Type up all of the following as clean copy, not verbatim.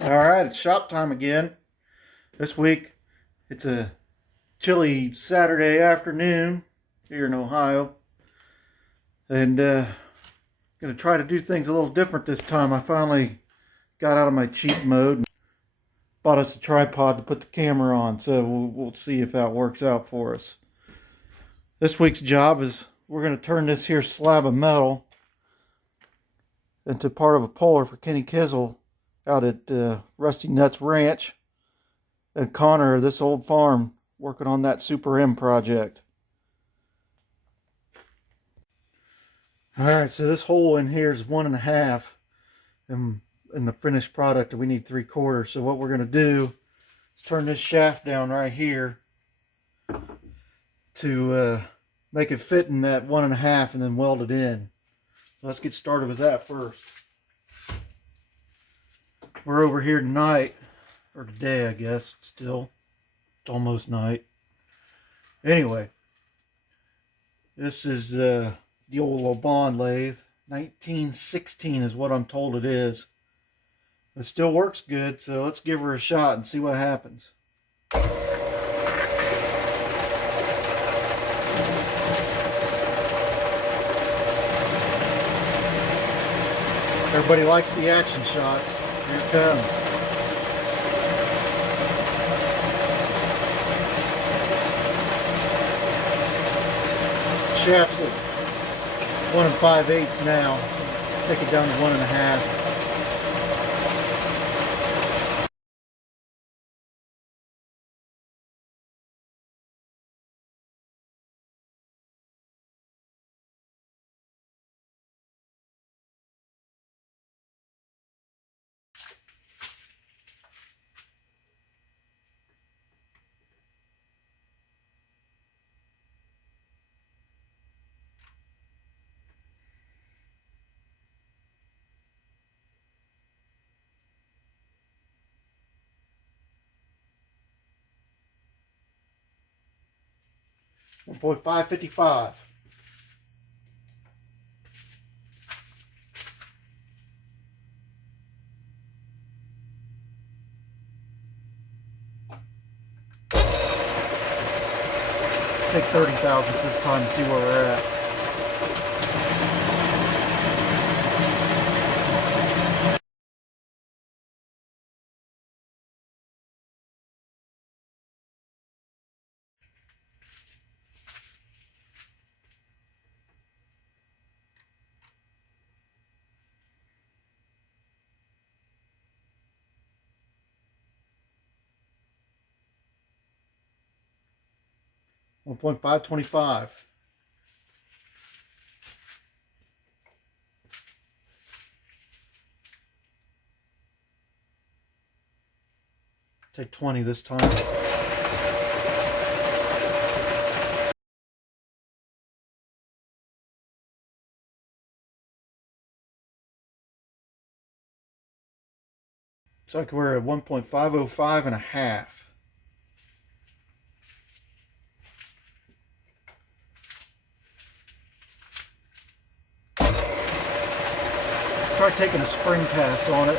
Alright, it's shop time again. This week it's a chilly Saturday afternoon here in Ohio. And gonna try to do things a little different this time. I finally got out of my cheat mode and bought us a tripod to put the camera on, so we'll see if that works out for us. This week's job is we're gonna turn this here slab of metal into part of a puller for Kenny Kizzle out at Rusty Nutz Ranch and Connor, this old farm, working on that Super M project. Alright, so this hole in here is 1.5, and in the finished product we need 3/4. So what we're going to do is turn this shaft down right here to make it fit in that 1.5 and then weld it in. So let's get started with that first. We're over here tonight, or today I guess, still. It's almost night. Anyway, this is the old LeBond lathe. 1916 is what I'm told it is. It still works good, so let's give her a shot and see what happens. Everybody likes the action shots. Here it comes. Shaft's at 1 5/8 now. Take it down to 1.5. .555. Take 30 thousandths this time to see where we're at. .525. Take 20 this time. Looks like we're at 1.505 and a half. Try taking a spring pass on it.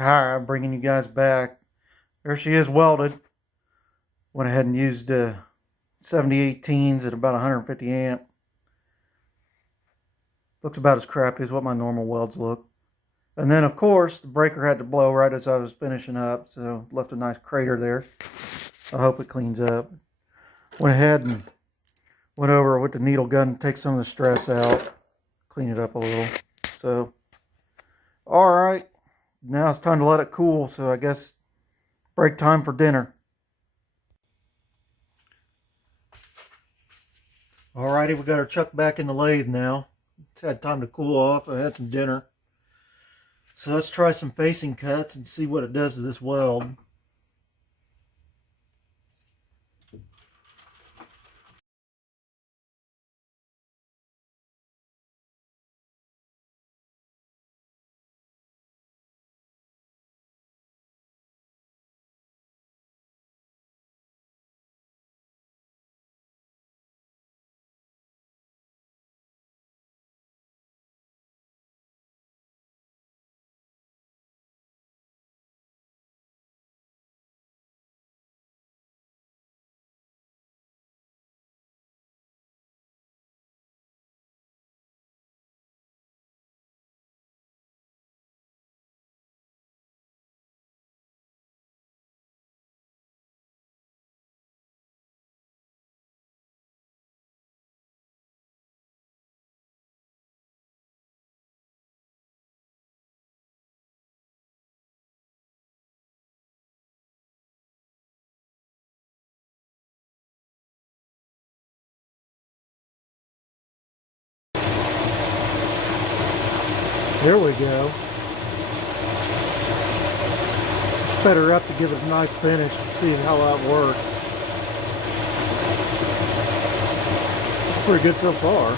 Hi, I'm bringing you guys back. There she is welded. Went ahead and used 7018s at about 150 amp. Looks about as crappy as what my normal welds look. And then, of course, the breaker had to blow right as I was finishing up, so left a nice crater there. I hope it cleans up. Went ahead and went over with the needle gun to take some of the stress out, clean it up a little. So, all right, now it's time to let it cool, so I guess break time for dinner. Alrighty, we got our chuck back in the lathe now. It's had time to cool off. I had some dinner. So let's try some facing cuts and see what it does to this weld. There we go. Sped her up to give it a nice finish and see how that works. It's pretty good so far.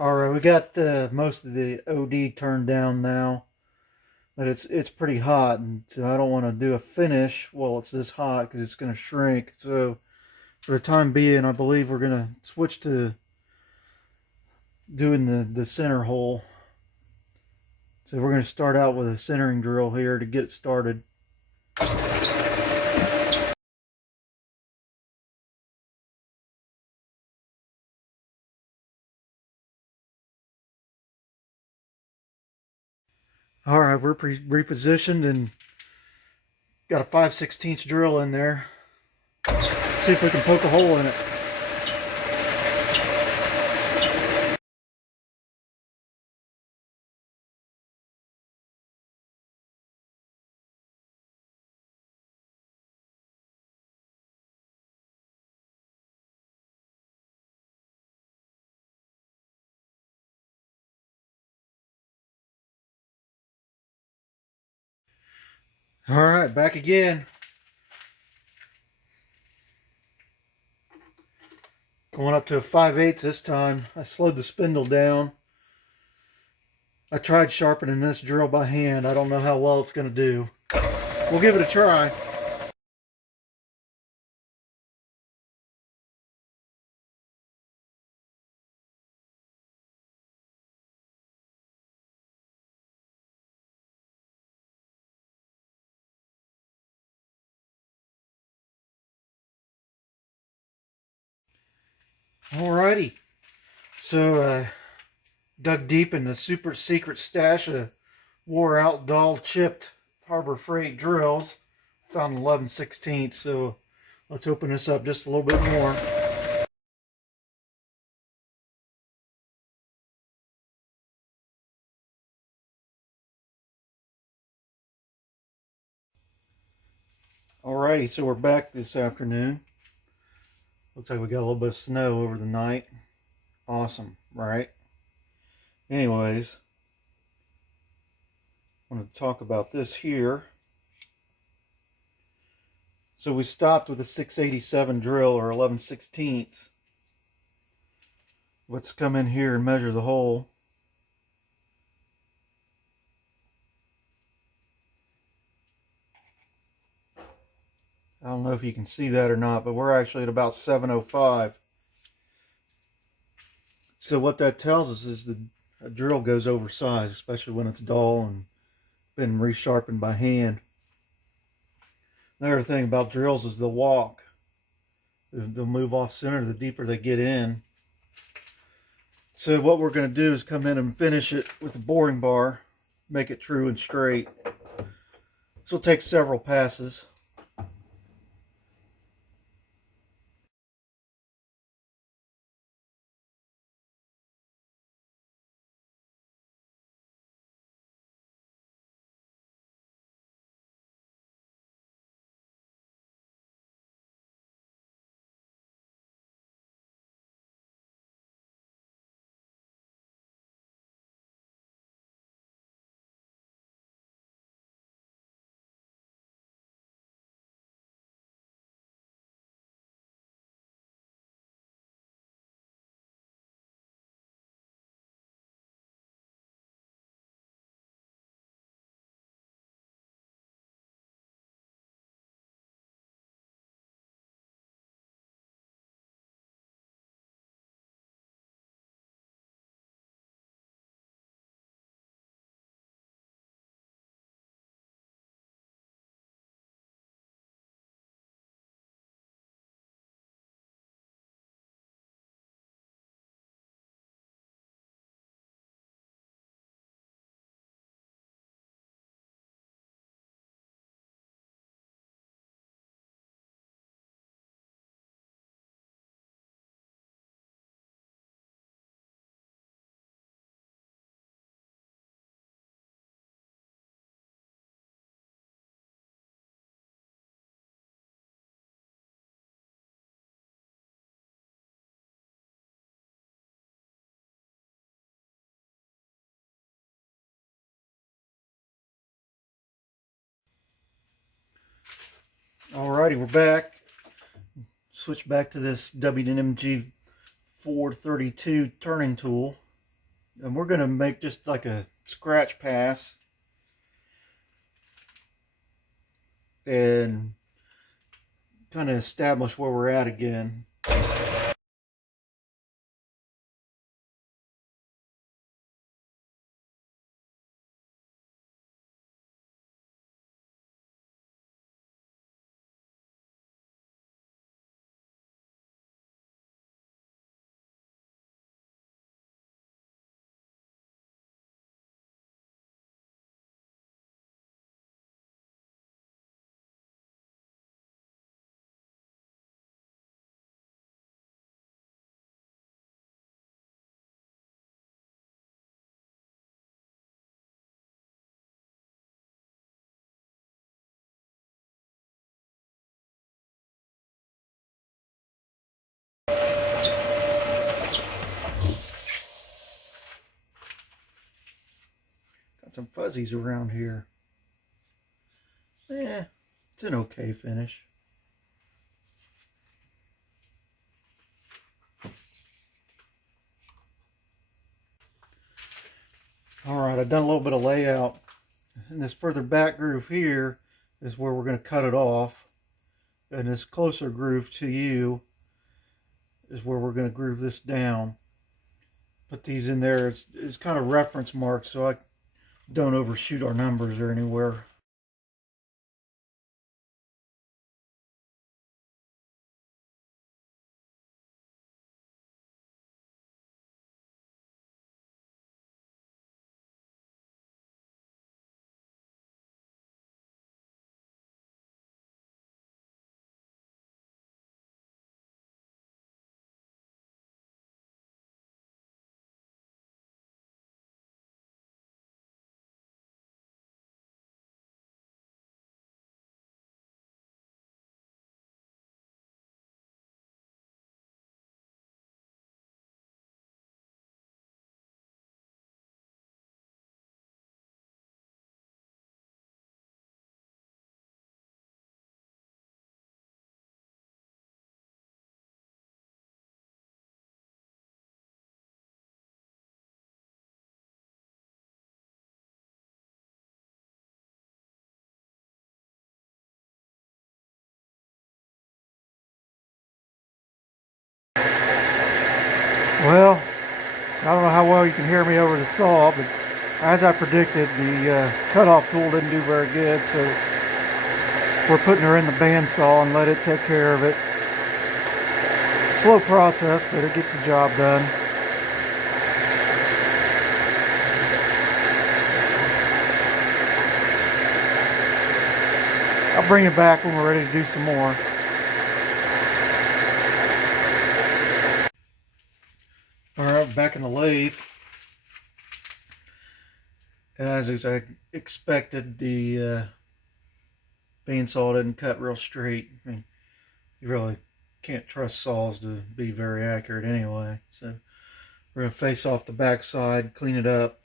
Alright, we got most of the OD turned down now. But it's pretty hot, and so I don't want to do a finish while it's this hot because it's going to shrink. So for the time being, I believe we're going to switch to doing the center hole. So we're going to start out with a centering drill here to get it started. All right, we're repositioned and got a 5/16 drill in there. See if we can poke a hole in it. All right, back again. Going up to a 5/8 this time. I slowed the spindle down. I tried sharpening this drill by hand. I don't know how well it's going to do. We'll give it a try. Alrighty. So dug deep in the super secret stash of wore out, dull, chipped Harbor Freight drills. Found 11/16. So let's open this up just a little bit more. Alrighty, so we're back this afternoon. Looks like we got a little bit of snow over the night. Awesome, right? Anyways, I want to talk about this here. So we stopped with a 687 drill, or 11/16. Let's come in here and measure the hole. I don't know if you can see that or not, but we're actually at about 705. So what that tells us is the drill goes oversized, especially when it's dull and been resharpened by hand. Another thing about drills is they'll walk. They'll move off center the deeper they get in. So what we're going to do is come in and finish it with a boring bar, make it true and straight. This will take several passes. Alrighty, we're back. Switch back to this WMG 432 turning tool. And we're going to make just like a scratch pass. And kind of establish where we're at again. Got some fuzzies around here. It's an okay finish. Alright, I've done a little bit of layout. And this further back groove here is where we're going to cut it off. And this closer groove to you is where we're going to groove this down. Put these in there as kind of reference marks so I don't overshoot our numbers or anywhere. Well, I don't know how well you can hear me over the saw, but as I predicted, the cutoff tool didn't do very good, so we're putting her in the bandsaw and let it take care of it. Slow process, but it gets the job done. I'll bring it back when we're ready to do some more. Alright, back in the lathe. And as I expected, the bandsaw didn't cut real straight. I mean, you really can't trust saws to be very accurate anyway. So we're going to face off the back side, clean it up.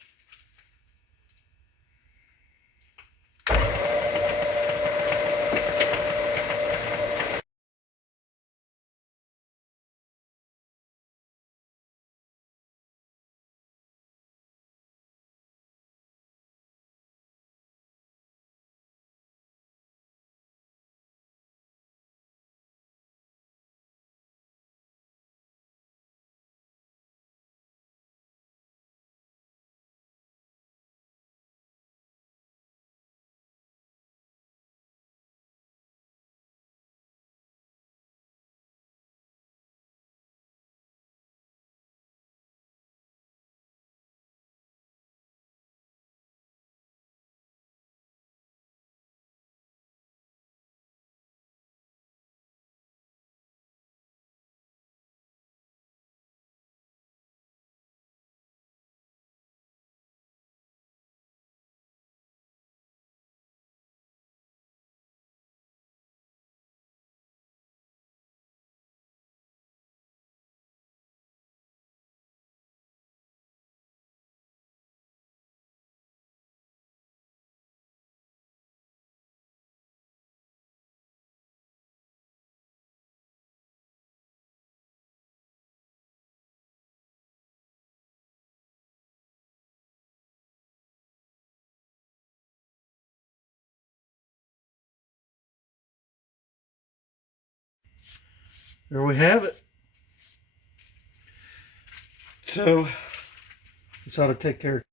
There we have it. So this ought to take care of